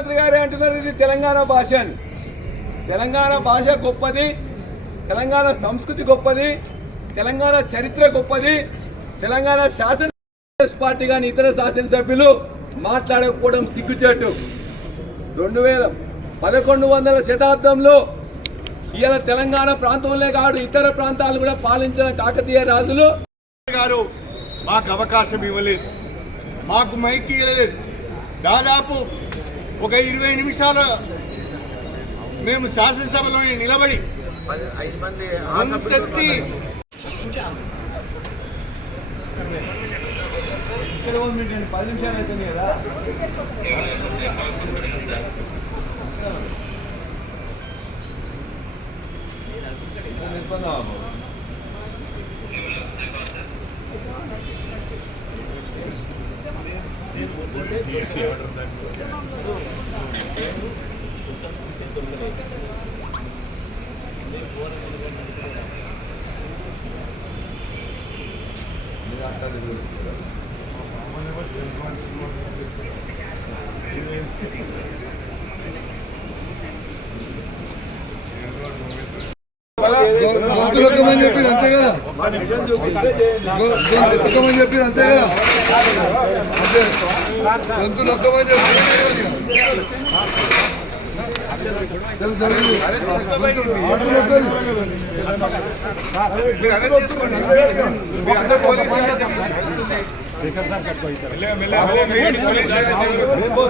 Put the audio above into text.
ముఖ్యమంత్రి గారే అంటున్నారు ఇది తెలంగాణ భాష అని. తెలంగాణ భాష గొప్పది తెలంగాణ సంస్కృతి గొప్పది తెలంగాణ చరిత్ర గొప్పది తెలంగాణ శాసన పార్టీ కానీ ఇతర శాసనసభ్యులు మాట్లాడకపోవడం సిగ్గుచేటు. రెండు వేల పదకొండు వందల శతాబ్దంలో ఇవాళ తెలంగాణ ప్రాంతంలో కాదు ఇతర ప్రాంతాలు కూడా పాలించిన కాకతీయ రాజులు. గారు మాకు అవకాశం ఇవ్వలేదు. మాకు మైకి ఇవ్వలేదు. దాదాపు ఒక ఇరవై నిమిషాలు మేము శాసనసభలో నిలబడి ముందెత్తి పది నిమిషాలు అవుతుంది కదా నిర్బంధం గొంతు నొక్కమని చెప్పి అంతే కదా? మా విషయం గొంతు చెప్పి అంతే కదా? గొంతు నొక్కమని చెప్పి తెలుసు, తెలుసు. గొంతు నొక్కండి. మీరు అరెస్ట్ చేసుకోండి మీరు అందరూ పోలీసు వాళ్ళే చెప్పండి. రేపు